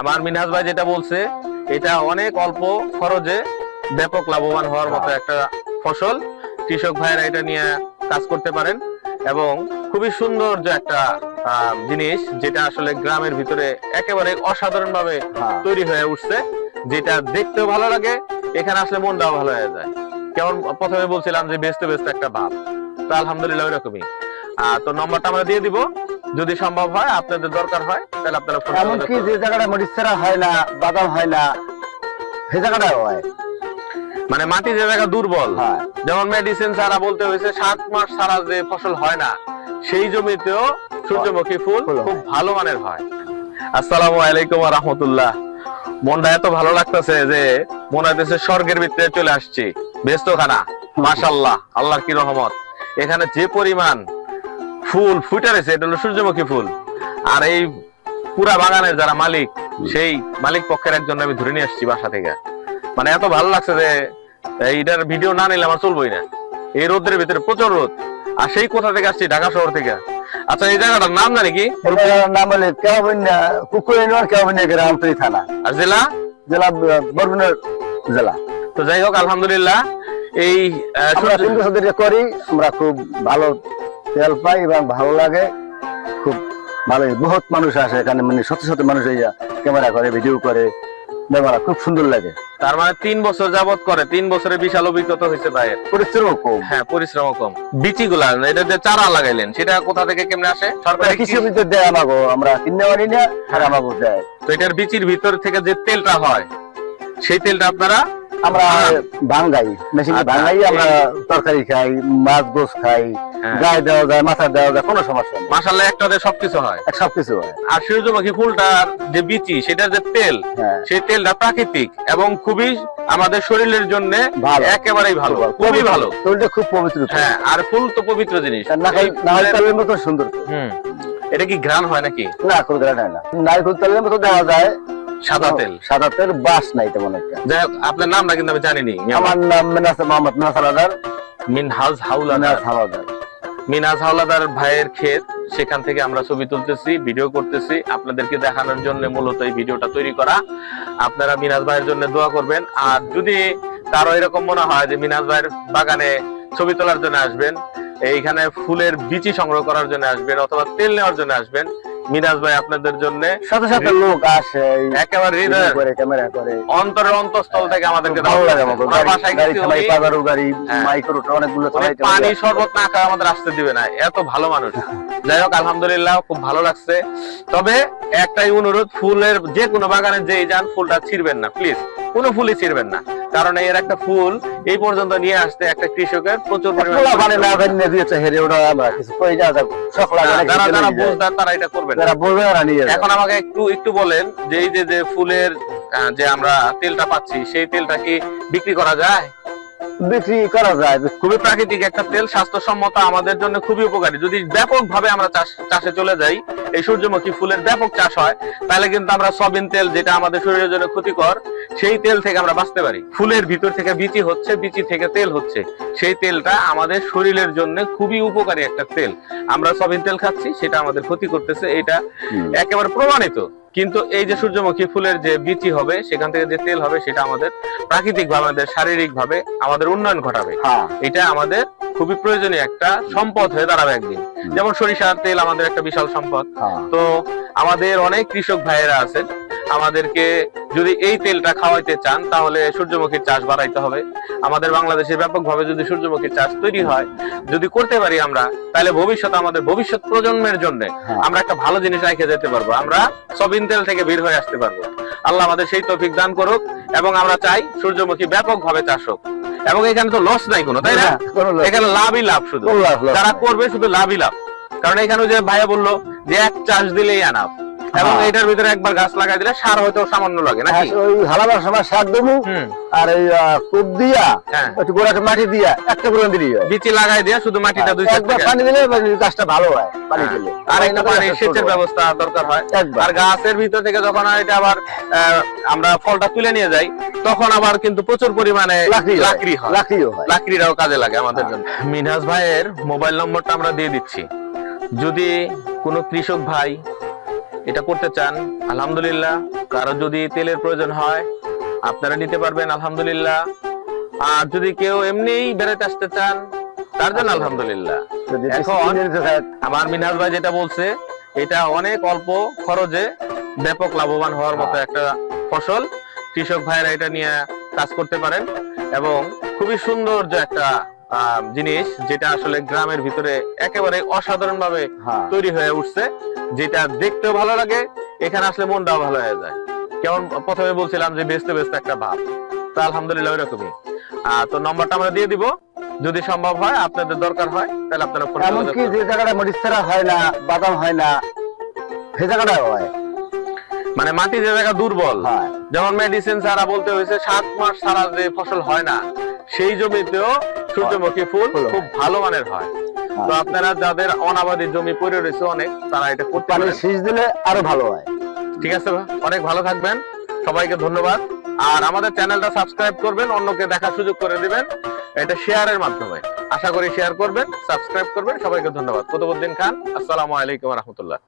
আমার মিনহাজ ভাই যেটা বলছে এটা অনেক অল্প খরচে ব্যাপক লাভবান হওয়ার মতো একটা ফসল। কৃষক ভাইরা এটা নিয়ে কাজ করতে পারেন এবং খুবই সৌন্দর্য একটা জিনিস, যেটা আসলে গ্রামের ভিতরে একেবারে অসাধারণ ভাবে তৈরি হয়ে উঠছে, যেটা দেখতেও ভালো লাগে, এখানে আসলে মনটাও ভালো হয়ে যায়। কেমন প্রথমে বলছিলাম যে বেচতে বেচতে একটা ভাব, তো আলহামদুলিল্লাহ ওইরকমই। তো নম্বরটা আমরা দিয়ে দিব, যদি সম্ভব হয় আপনাদের দরকার হয় তাহলে আপনারা ফোন করবেন। এমনকি যে জায়গাটা মরিচ ছাড়া হয় না, বাদাম হয় না, সেই জায়গাটা হয়। মানে মাটি যে জায়গা দুর্বল, যেমন মেডিসিন ছাড়া বলতে হয়েছে 7 মাস ছাড়া যে ফসল হয় না, সেই জমিতেও সূর্যমুখী ফুল খুব ভালো মানের হয়। আসসালামু আলাইকুম ওয়া রাহমাতুল্লাহ। মনটা এত ভালো লাগতেছে যে মনে হইতেছে স্বর্গের ভিতরে চলে আসছি। ব্যস্তখানা, মাশাআল্লাহ, আল্লাহর কি রহমত। এখানে যে পরিমাণ ফুল ফুটে রয়েছে, এটা হলো সূর্যমুখী ফুল। আর এই পুরা বাগানের যারা মালিক, সেই মালিক পক্ষের একজন আমি ধরে নিয়ে আসছি বাসা থেকে। মানে এত ভালো লাগছে যে এইটার ভিডিও না নিলে আমার চলবোই না। এই রোদের ভিতরে প্রচুর রোদ, আর সেই কোথা থেকে আসছি, ঢাকা শহর থেকে। আচ্ছা, এই জায়গাটার নাম জানি কি? নাম বলে কেওবন্যা, কুকুরিয়া কেওবন্যা গ্রাম, থানা। আর জেলা? জেলা বরগুনা জেলা। তো যাই হোক, আলহামদুলিল্লাহ এই করি আমরা, খুব ভালো তেল পাই এবং ভালো লাগে, খুব ভালো। বহুত মানুষ আসে এখানে, মানে শত শত মানুষ ক্যামেরা করে, ভিডিও করে, খুব সুন্দর লাগে। তার মানে 3 বছর যাবত করে, 3 বছরে বিশাল অভিজ্ঞতা হয়েছে ভাইয়ের। পরিশ্রম কম। হ্যাঁ, পরিশ্রম কম। বিচি গুলা, এটা যে চারা লাগাইলেন, সেটা কোথা থেকে কেমনে আসে? সরকারি কৃষি অফিসে দেয় আমাগো, আমরা কিনে আনি না, আর আমাগো দেয়। তো এটার বিচির ভিতর থেকে যে তেলটা হয়, সেই তেলটা আপনারা? আমরা ভাঙ্গাই, মেশিনে ভাঙ্গাই, আমরা তরকারি খাই, মাছ গোস খাই, গায়ে দেওয়া যায়, মাথা দেওয়া যায়, কোনো সমস্যা নেই। মাশাআল্লাহ, একটাতে সবকিছু হয়। সবকিছু হয়। আর সূর্যমুখী ফুলটার যে বিচি, সেটার যে তেল, সেই তেলটা প্রাকৃতিক এবং খুবই আমাদের শরীরের জন্য একেবারেই ভালো, খুবই ভালো। ফুলটা খুব পবিত্র। হ্যাঁ, আর ফুল তো পবিত্র জিনিস। নারকেলের মতো সুন্দর। এটা কি ঘ্রাণ হয় নাকি? না, কোনো ঘ্রাণ হয় না। নারকেল তেলের মতো দেওয়া যায় সাদা তেল। সাদা তেল, বাস নাই তেমন একটা। যাই হোক, আপনার নামটা কিন্তু আমি জানিনি। আমার নাম মোহাম্মদ মিনহাজ হাওলাদার। মিনহাজ হাওলাদার। মিনহাজ হাওলাদার ভাইয়ের ক্ষেত, সেখান থেকে আমরা ছবি তুলতেছি, ভিডিও করতেছি, আপনাদেরকে দেখানোর জন্য মূলত এই ভিডিওটা তৈরি করা। আপনারা মিনহাজ ভাইয়ের জন্য দোয়া করবেন। আর যদি কারো এরকম মনে হয় যে মিনহাজ ভাইয়ের বাগানে ছবি তোলার জন্য আসবেন, এইখানে ফুলের বিচি সংগ্রহ করার জন্য আসবেন, অথবা তেল নেওয়ার জন্য আসবেন, মিনহাজ ভাই আপনাদের জন্য শত শত লোক আসে, একেবারে ক্যামেরা করে, অন্তরের অন্তঃস্থল থেকে আমাদেরকে ভালো লাগে। পানি শরবত না খাওয়া আমাদের আসতে দিবে না, এত ভালো মানুষ। যাই হোক, আলহামদুলিল্লাহ, খুব ভালো লাগছে। তবে একটাই অনুরোধ, ফুলের যে কোনো বাগানে যেই যান, ফুলটা ছিঁড়বেন না প্লিজ, কোনো ফুলই ছিঁড়বেন না। কারণ এর একটা ফুল এই পর্যন্ত নিয়ে আসতে একটা কৃষকের প্রচুর পরিমাণে তারা এটা করবেন। এখন আমাকে একটু বলেন যে এই যে ফুলের যে আমরা তেলটা পাচ্ছি, সেই তেলটা কি বিক্রি করা যায়? বিক্রি করা যায়। খুবই প্রাকৃতিক একটা তেল, স্বাস্থ্যসম্মত, আমাদের জন্য খুবই উপকারী। যদি ব্যাপক ভাবে আমরা চাষে চলে যাই, এই সূর্যমুখী ফুলের ব্যাপক চাষ হয়, তাহলে কিন্তু আমরা সয়াবিন তেল, যেটা আমাদের শরীরের জন্য ক্ষতিকর, সেই তেল থেকে আমরা বাঁচতে পারি। ফুলের ভিতর থেকে বিচি হচ্ছে, বিচি থেকে তেল হচ্ছে, সেই তেলটা আমাদের শরীরের জন্য খুবই উপকারী একটা তেল। আমরা সয়াবিন তেল খাচ্ছি, সেটা আমাদের ক্ষতি করতেছে, এটা একেবারে প্রমাণিত। কিন্তু এই যে সূর্যমুখী ফুলের যে বিচি হবে, সেখান থেকে যে তেল হবে, সেটা আমাদের প্রাকৃতিক ভাবে, আমাদের শারীরিক ভাবে আমাদের উন্নয়ন ঘটাবে। এটা আমাদের খুবই প্রয়োজনীয় একটা সম্পদ হয়ে দাঁড়াবে একদিন। যেমন সরিষার তেল আমাদের একটা বিশাল সম্পদ। তো আমাদের অনেক কৃষক ভাইয়েরা আছেন, আমাদেরকে যদি এই তেলটা খাওয়াইতে চান, তাহলে সূর্যমুখীর চাষ বাড়াইতে হবে। আমাদের বাংলাদেশে ব্যাপকভাবে যদি সূর্যমুখীর চাষ তৈরি হয়, যদি করতে পারি আমরা, তাহলে ভবিষ্যৎ, আমাদের ভবিষ্যৎ প্রজন্মের জন্য আমরা একটা ভালো জিনিস রেখে যেতে পারবো। আমরা সয়াবিন তেল থেকে বের হয়ে আসতে পারবো। আল্লাহ আমাদের সেই তৌফিক দান করুক। এবং আমরা চাই সূর্যমুখী ব্যাপকভাবে চাষ হোক। এবং এখানে তো লস নাই কোনো, তাই না? এখানে লাভই লাভ, শুধু যারা করবে শুধু লাভই লাভ। কারণ এখানে যে ভাইয়া বললো যে এক চাষ দিলেই আনাফ, এবং এটার ভিতরে একবার গাছ লাগাই দিলে সার হয়তো সামান্য লাগে নাকি? ওই হালাবার সময় সার দেবো, আর এই কূপ দিয়া একটু গোড়াতে মাটি দিয়া একটা করে দিলি, বিচি লাগাই দিয়া শুধু মাটিটা 2-4 পানি দিলে গাছটা ভালো হয়। পানি দিলে আর একটা পানি সেচের ব্যবস্থা দরকার হয়। আর গাছের ভিতর থেকে যখন এটা আবার আমরা ফলটা তুলে নিয়ে যাই, তখন আবার কিন্তু প্রচুর পরিমাণে লাকড়িরাও কাজে লাগে আমাদের জন্য। মিনহাজ ভাইয়ের মোবাইল নম্বরটা আমরা দিয়ে দিচ্ছি। যদি কোনো কৃষক ভাই এটা করতে চান আলহামদুলিল্লাহ, কারো যদি তেলের প্রয়োজন হয় আপনারা নিতে পারবেন আলহামদুলিল্লাহ। আর যদি কেউ এমনিই বেড়াতে আসতে চান তার জন্য আলহামদুলিল্লাহ। যদি এখন বেশি নিতে চায়, আমার মিনহাজ ভাই যেটা বলছে, এটা অনেক অল্প খরচে ব্যাপক লাভবান হওয়ার মতো একটা ফসল। কৃষক ভাইরা এটা নিয়ে কাজ করতে পারেন এবং খুবই সৌন্দর্য একটা জিনিস, যেটা আসলে গ্রামের ভিতরে একেবারে অসাধারণ ভাবে হ্যাঁ তৈরি হয়ে উঠছে, যেটা দেখতেও ভালো লাগে, এখানে আসলে মনটাও ভালো হয়ে যায়। কেমন প্রথমে বলছিলাম যে বেচতে বেচতে একটা ভাব, তো আলহামদুলিল্লাহ ওইরকমই। তো নম্বরটা আমরা দিয়ে দিব, যদি সম্ভব হয় আপনাদের দরকার হয় তাহলে আপনারা ফোন করে এমনকি যোগাযোগ যে করবেন। জায়গাটা মরিচ ছাড়া হয় না, বাদাম হয় না, সে জায়গাটাও হয়। মানে মাটি যে জায়গা দুর্বল, হ্যাঁ যেমন মেডিসিন ছাড়া বলতে হয়েছে 7 মাস ছাড়া যে ফসল হয় না, সেই জমিতেও সূর্যমুখী ফুল খুব ভালো মানের হয়। তো আপনারা যাদের অনাবাদী জমি পড়ে রয়েছে অনেক, তারা এটা করতে পানি পারেন। শীষ দিলে আরো ভালো হয়। ঠিক আছে, অনেক ভালো থাকবেন, সবাইকে ধন্যবাদ। আর আমাদের চ্যানেলটা সাবস্ক্রাইব করবেন, অন্যকে দেখার সুযোগ করে দিবেন, এটা শেয়ারের মাধ্যমে। আশা করি শেয়ার করবেন, সাবস্ক্রাইব করবেন। সবাইকে ধন্যবাদ। কুতুবউদ্দিন খান, আসসালামু আলাইকুম ওয়া রাহমাতুল্লাহ।